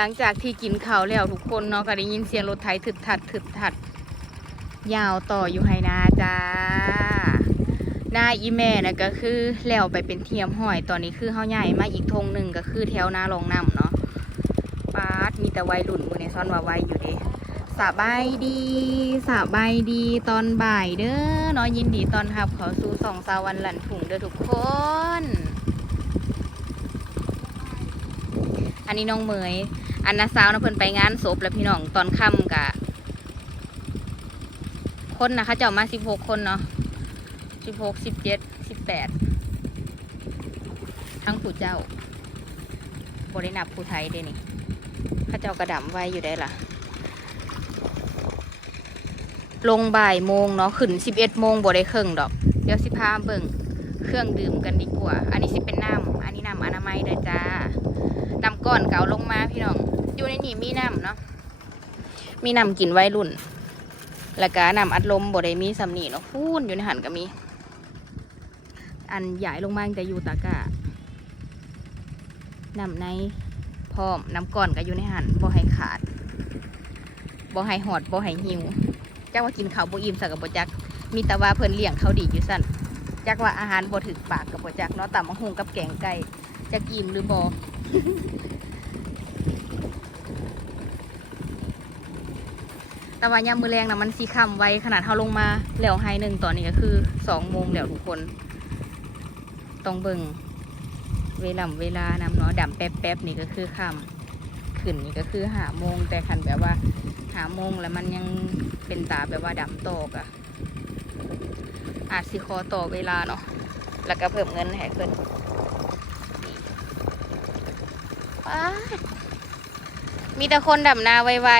หลังจากที่กินข้าวแล้วทุกคนเนาะก็ได้ยินเสียงรถไถถึดถัดถึดถัด ยาวต่ออยู่ไฮนาจ้าหน้าอีแม่นะก็คือแล้วไปเป็นเทียมห้อยตอนนี้คือเฮาใหญ่มาอีกธงหนึ่งก็คือแถวหน้าลองน้ำเนาะปาดมีแต่วัยรุ่นมือในซ่อนว่าวัยอยู่เด้สบายดีสบายดีตอนบ่ายเด้อเนาะยินดีตอนรับเขอสู่สองสาววันหลันถุงเด้อทุกคน อันนี้น้องเหมย อันนาสาวนะเพิ่นไปงานศพแล้วพี่น้องตอนค่ำกะ คนนะคะเจ้ามาสิบหกคนเนาะสิบหกสิบเจ็ดสิบแปดทั้งผู้เจ้าบรินับผู้ไทยเด้นี่ข้าเจ้ากระดำไว้อยู่ได้ล่ะ ลงบ่ายโมงเนาะขึ้นสิบเอ็ดโมงบ่ได้เครื่องดอก เดี๋ยวสิพาเบิ่งเครื่องดื่มกันดีกว่า อันนี้สิเป็นน้ำอันนี้น้ำอนามัยเด้อจ้า น้ำก้อนเก่าลงมาพี่น้อง อยู่ในนี่มีน้ำเนาะ มีน้ำกินไว้รุ่น แล้วก็น้ำอัดลมบ่ได้มีสำนีเนาะพูนอยู่ในหันก็มี อันใหญ่ลงมาแต่อยู่ตากะน้ำในพร้อมน้ำก้อนก็อยู่ในหันบ่ให้ขาดบ่ให้หอดบ่ให้หิวจักว่ากินข้าวบ่อิ่มสักกับบ่จัก มีแต่ว่าเพิ่นเลี้ยงเขาดีอยู่สั่นจักว่าอาหารบ่ถึกปากกับบ่จักเนาะตำมะฮุงกับแกงไก่จักอิ่มหรือบ่ แต่ว่ายามมือแรงนะมันสีค่ำไวขนาดเขาลงมาแล้วไฮหนึ่งตอนนี้ก็คือสองโมงแล้วทุกคนต้องเบิ่งเวลาเวลานำเนาะดำแป๊บแป๊บๆนี่ก็คือค่ำขึ้นนี่ก็คือหาโมงแต่คันแบบว่าหาโมงแล้วมันยังเป็นตาแบบว่าดำตกอะอาจสิคอต่อเวลาเนาะแล้วก็เพิ่มเงินให้เพิ่นนี่ ป๊าดมีแต่คนดำนาไว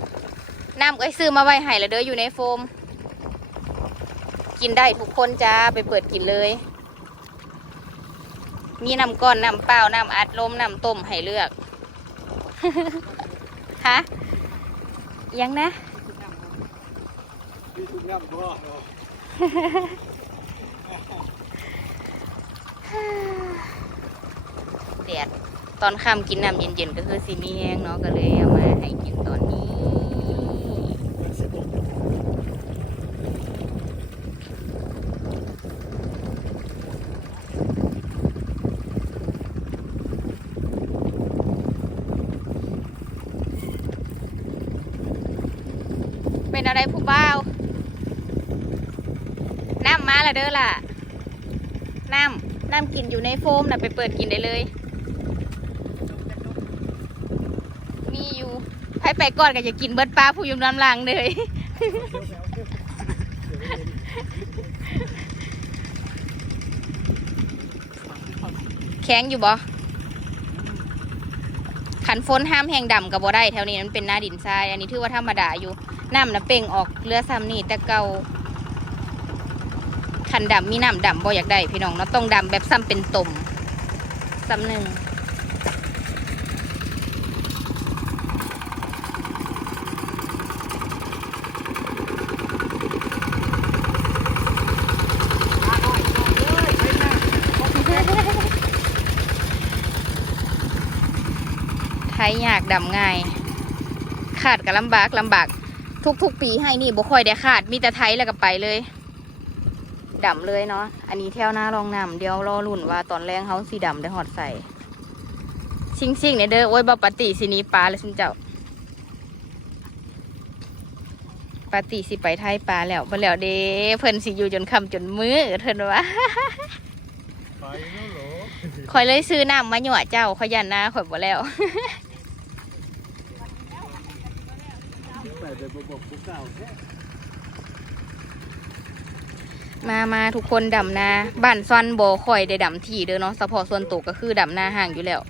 ๆน้ำเอ้ยซื้อมาไว้ให้แล้วเด้ออยู่ในโฟม กินได้ทุกคนจ้าไปเปิดกินเลย มีน้ำก้อนน้ำเปล่าน้ำอัดลมน้ำต้มให้เลือกฮะยังนะมีทุกอย่างบ่เดียด ตอนค่ำกินน้ำเย็นๆก็คือซีมีแห้งเนาะก็เลยเอามาให้กินตอนนี้ เป็นอะไรผู้บ่าวน้ำมาและเด้อล่ะน้ำน้ำกินอยู่ในโฟมนะไปเปิดกินได้เลย มีอยู่ ให้ไปก่อนก็จะกินเบิดปลาผู้อยุ่น้ำลังเลยแข็งอยู่บ่ขันฝนห้ามแห้งดำกับบ่ได้แถวนี้มันเป็นหน้าดินทราย อันนี้ถือว่าธรรมดาอยู่น้ำน้ำเป่งออกเรือซ้ำนี่แต่เก่าขันดำมีน้ำดำบ่อยากได้พี่น้องเนาะต้องดำแบบซ้ำเป็นตุ่มซ้ำหนึ่ง ไทยยากดำง่ายขาดก็ลำบากลำบาก ทุกๆ ปีให้นี่บ่ค่อยได้ขาดมีแต่ไทยแล้วก็ไปเลยดำเลยเนาะอันนี้แถวหน้ารองน้ำเดี๋ยวรอรุ่นว่าตอนแรงเขาสีดำได้หอดใส่ชิงชิงๆเนี่ยเด้อโอ้ยบปฏิสิหนี้ปลาเลยซุมเจ้าปฏิสิไปไทยปลาแล้วบ่แล้วเด้เพิ่นสิอยู่จนคำจนมือเพิ่นว่าไปแล้วเหรอคอยเลยซื้อน้ำมาหยั่วเจ้าขอยยันนะข่อยบ่แล้ว ไปแต่บ่บอกผู้เก่าแท้มามาทุกคนดำนาบ้านซอนบ่ค่อยได้ดำที่เด้อเนาะเฉพาะส่วนตัวก็คือดำนาห่างอยู่แล้ว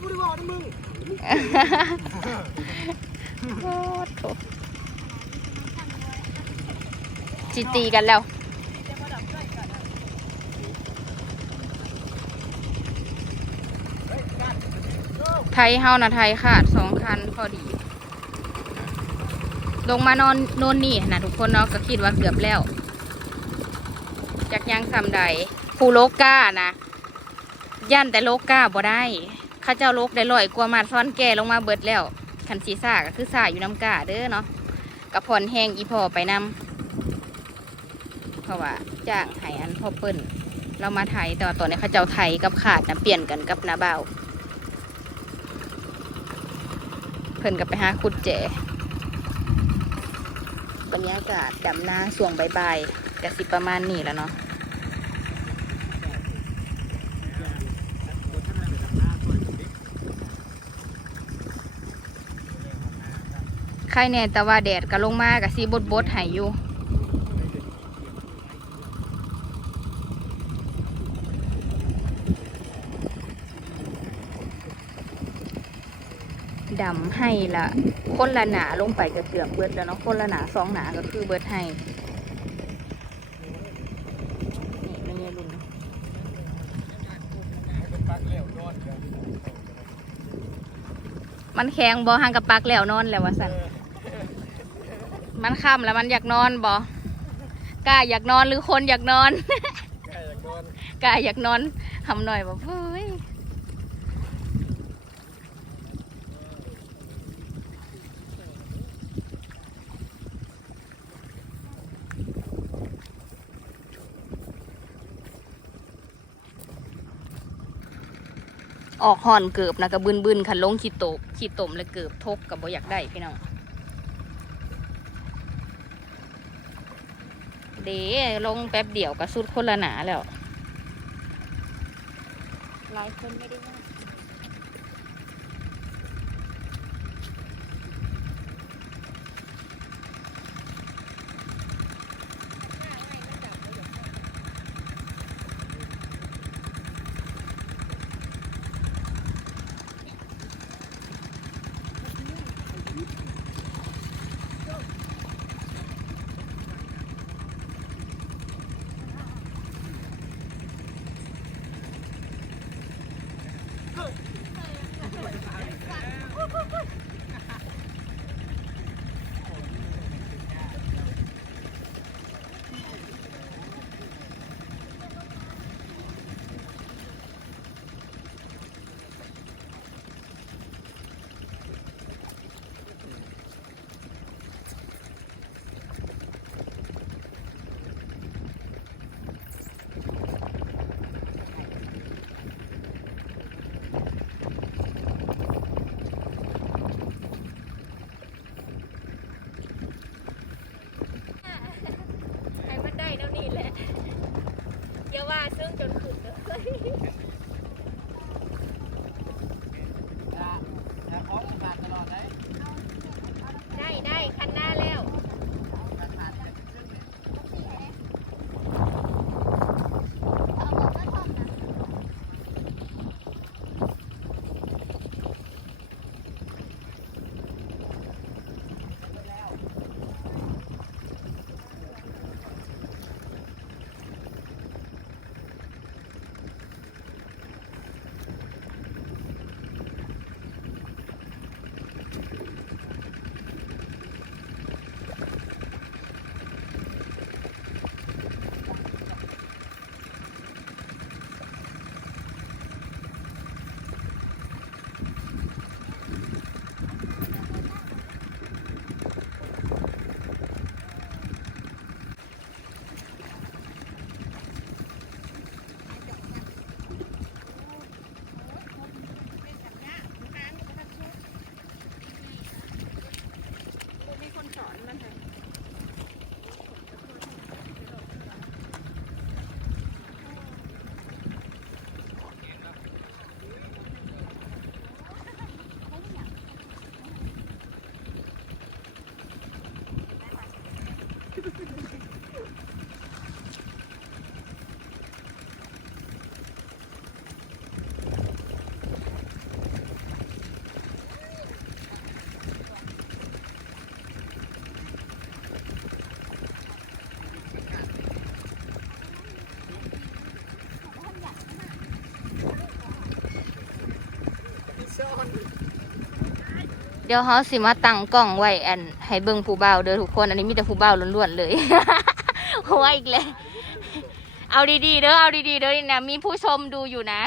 กูได้บอกนะมึงโอ้โถจิตีกันแล้ว ไทยเฮานะไทยขาดสองคันพอดี ลงมานอนโนนนี่นะทุกคนเนาะก็คิดว่าเกือบแล้วจากยังซ้ำใดผู้โลกก้านะย่านแต่โลกก้าบ่ได้ข้าเจ้าโลกได้ลอยกว่ามาซ้อนแก่ลงมาเบิดแล้วคันสีซ่าก็คือซ่าอยู่น้ำกาเด้อเนาะกระพรแห้งอีพอไปนำเพราะว่าจ้างให้อันพ่อเปิ้นเรามาไทยแต่ว่าตอนนี้ข้าเจ้าไทยกับขาดนะเปลี่ยนกันกับนาบ่าว เพิ่นกับไปหาขุดแจบรรยากาศดำนาส่วงใบายๆกสิประมาณนี้แล้วเนาะใครแน่แต่ว่าแดดก็ลงมากะสีบดบดๆหายอยู่ ดำให้ละคนละหนาลงไปก็เกือบเบิดแล้วเนาะคนละหนาสองหนาก็คือเบิดให้นี่ไม่ใช่ลุงมันแข็งบอห่างกับปักแล้วนอนแล้ววะสันมันค่ำแล้วมันอยากนอนบอกล้าอยากนอนหรือคนอยากนอนกล้าอยากนอนทำหน่อยบอกเฮ้ย ออกห่อนเกือบนะกระบืนบืนๆคันลงขีดโตกขีดตมและเกือบทกกับบ่อยากได้พี่น้องเดลงแป๊บเดียวกับสุดคนละหนาแล้วหลายคนไม่ได้ เดี๋ยวเขาสิมาตั้งกล้องไว้อัน ให้เบิ่งผู้บ่าวเด้อทุกคน อันนี้มีแต่ผู้บ่าวล้วนๆเลยหัวอีกเลยเอาดีๆเด้อเอาดีๆเด้อนี่นะมีผู้ชมดูอยู่นะ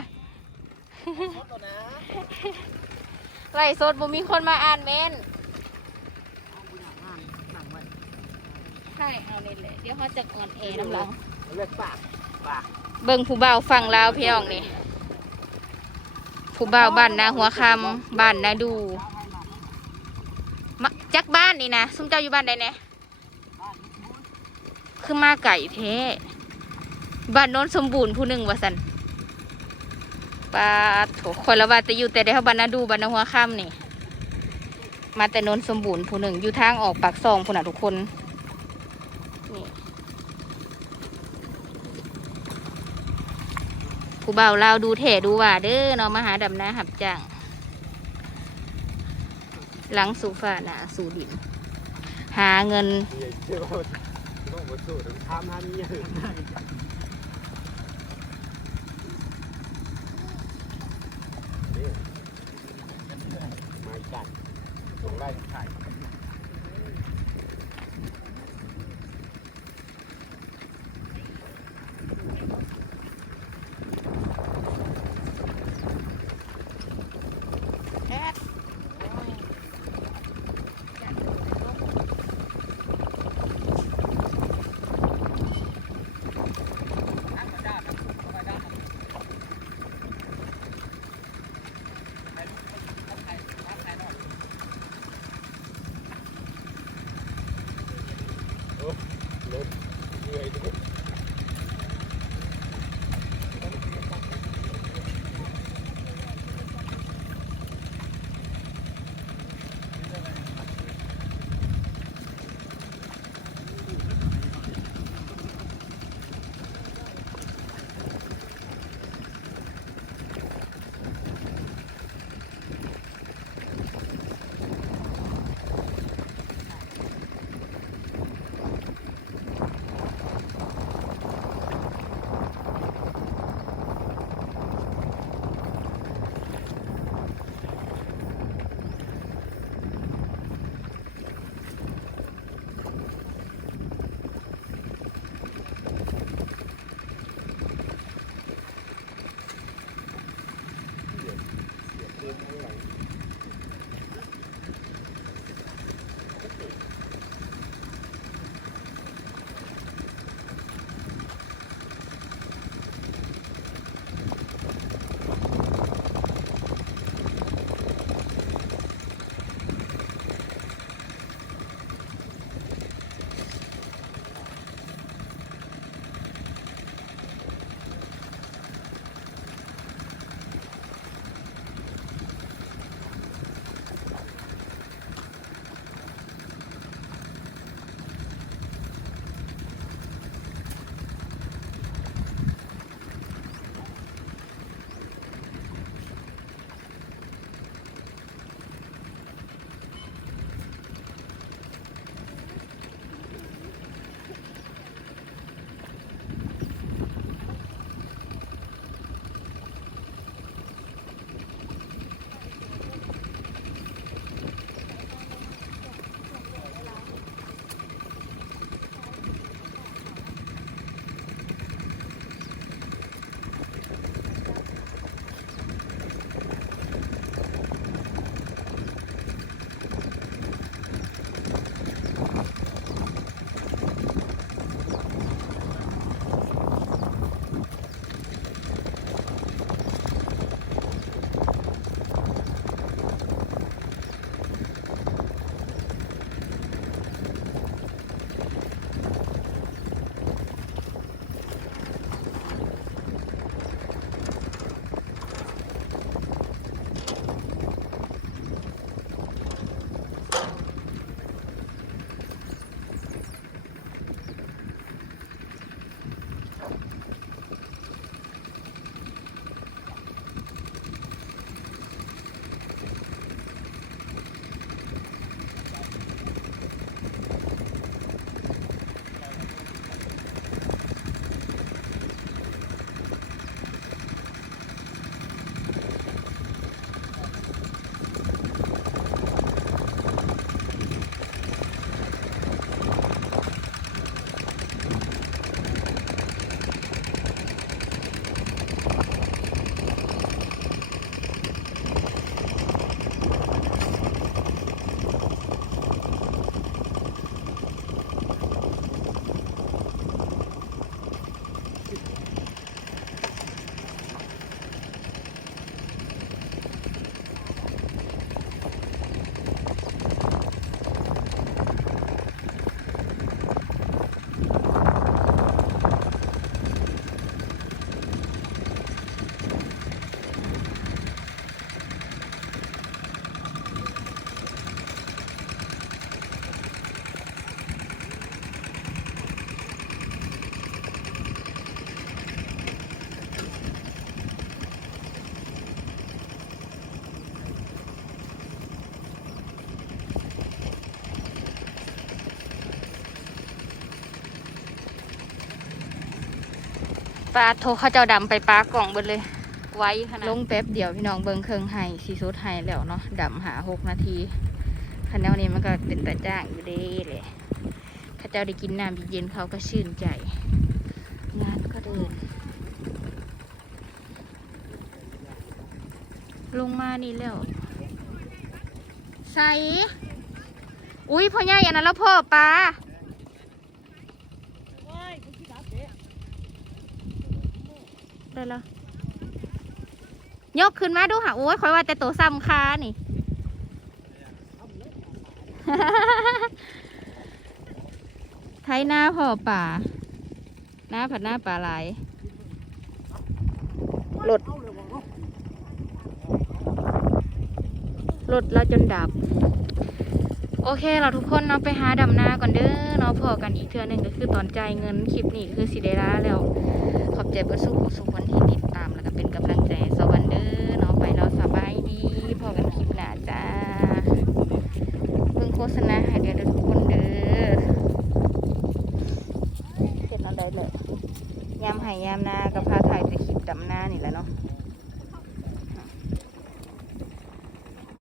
รถตัวนะไล่สดบ่มีคนมาอ่านเมนเอาผู้หญิงงานนั่งไว้ใช่เอานี่แหละเดี๋ยวเขาจะอ่อนแอน้ำหลังเลือกปากปากเบิ่งผู้บ่าวฝั่งลาวพี่น้องนี่ ผู้บ่าวบ้านนาหัวคำบ้านนาดูมาจักบ้านนี่นะซุ้มเจ้าอยู่บ้านใดแน่คือมาไก่แท้บ้านโน้นสมบูรณ์ผู้หนึ่งว่าสันปาโถคอยละว่าแต่อยู่แต่ได้เขาบ้านนาดูบ้านนาหัวคำนี่ มาแต่โน้นสมบูรณ์ผู้หนึ่งอยู่ทางออกปากซองผู้น่ะทุกคน ผู้ เบาวลาดูเถดูว่าเด้อเนาะมาหาดำนาหับจ้างหลังสู่ฟ้าหนาสู่ดิน หาเงินมาสู้ถึงทำทำนี่มาจัดส่งไล่ถ่าย ปลาโทเขาเจ้าดำไปปลากล่องเบิดเลย ไว้ขนาดลงแป๊บเดียวพี่น้องเบิงเครื่องไห้สีสุดไห้แล้วเนาะดำหาหกนาทีคันแนวนี้มันก็เป็นตาจ้างอยู่เด้เลยข้าเจ้าได้กินน้ำเย็นๆเขาก็ชื่นใจ งานก็เดิน ลงมานี่แล้วใส่อุ้ยพ่อใหญ่อันนั้นแล้วพ่อปลา แล้วยกขึ้นมาดูค่ะโอ้ยคอยว่าแต่ตัวซ้ำคานี่ ไทยหน้าพ่อป่า หน้าผัดหน้าป่าหลายรถรถเราจนดับ โอเคเราทุกคนเนาะไปหาดำนาก่อนเด้อเนาะพอกันอีกเทื่อหนึ่งก็คือตอนใจเงินคลิปนี้คือสิเดล่าแล้ว ใจเพื่อนสุขสุขคนที่ติดตามแล้วก็เป็นกำลังใจสวันเด้อเนาะไปเราสบายดีพอกันคลิปหน้าจ้าเพิ่งโฆษณาให้เด้อเด้อทุกคนเด้อเสร็จอะได้เลยยามหายยามนากับพายไปคลิปดำหน้านี่แหละเนาะ